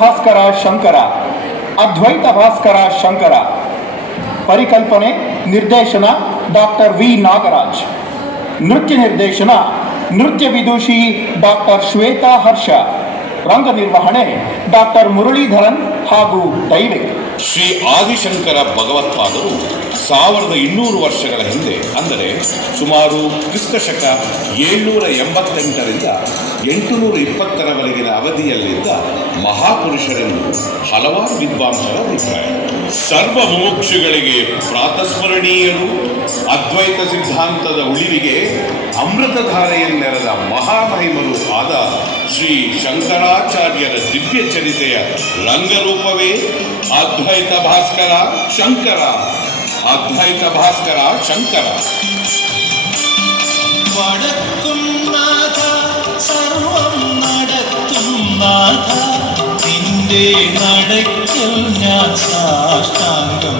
ಭಾಸ್ಕರ ಶಂಕರ, ಅದ್ವೈತ ಭಾಸ್ಕರ ಶಂಕರ. ಪರಿಕಲ್ಪನೆ ನಿರ್ದೇಶನ doctor V Nagaraj. ನೃತ್ಯ ನಿರ್ದೇಶನ ನೃತ್ಯ ವಿದೂಷಿ ಡಾಕ್ಟರ್ ಶ್ವೇತಾ ಹರ್ಷ. ರಂಗ ನಿರ್ವಹಣೆ ಡಾಕ್ಟರ್ ಮುರಳೀಧರನ್ ಹಾಗೂ ದೈವಿಕ್. ಶ್ರೀ ಆದಿಶಂಕರ ಭಗವತ್ಪಾದರು 1200 ವರ್ಷಗಳ ಹಿಂದೆ, ಅಂದರೆ ಸುಮಾರು ಕ್ರಿಸ್ತಶಕ 788ರಿಂದ 820ರವರೆಗಿನ ಅವಧಿಯಲ್ಲಿದ್ದ ಮಹಾಪುರುಷರೆಂದು ಹಲವಾರು ವಿದ್ವಾಂಸರ ಅಭಿಪ್ರಾಯ. ಸರ್ವ ಮುಮುಕ್ಷುಗಳಿಗೆ ಪ್ರಾತಸ್ಮರಣೀಯರು, ಅದ್ವೈತ ಸಿದ್ಧಾಂತದ ಉಳಿವಿಗೆ ಅಮೃತಧಾರೆಯನ್ನೆರೆದ ಮಹಾಮಹಿಮರು ಆದ ಶ್ರೀ ಶಂಕರಾಚಾರ್ಯರ ದಿವ್ಯ ಚರಿತೆಯ ರಂಗರೂಪವೇ ಅದ್ವೈತ ಭಾಸ್ಕರ ಶಂಕರ. ಅದ್ವೈತ ಭಾಸ್ಕರ ಶಂಕರ. വടക്കും നാഥ സർവം നടത്തും നാഥ, നിന്റെ നടയ്ക്കൽ ഞാൻ സാഷ്ടാംഗം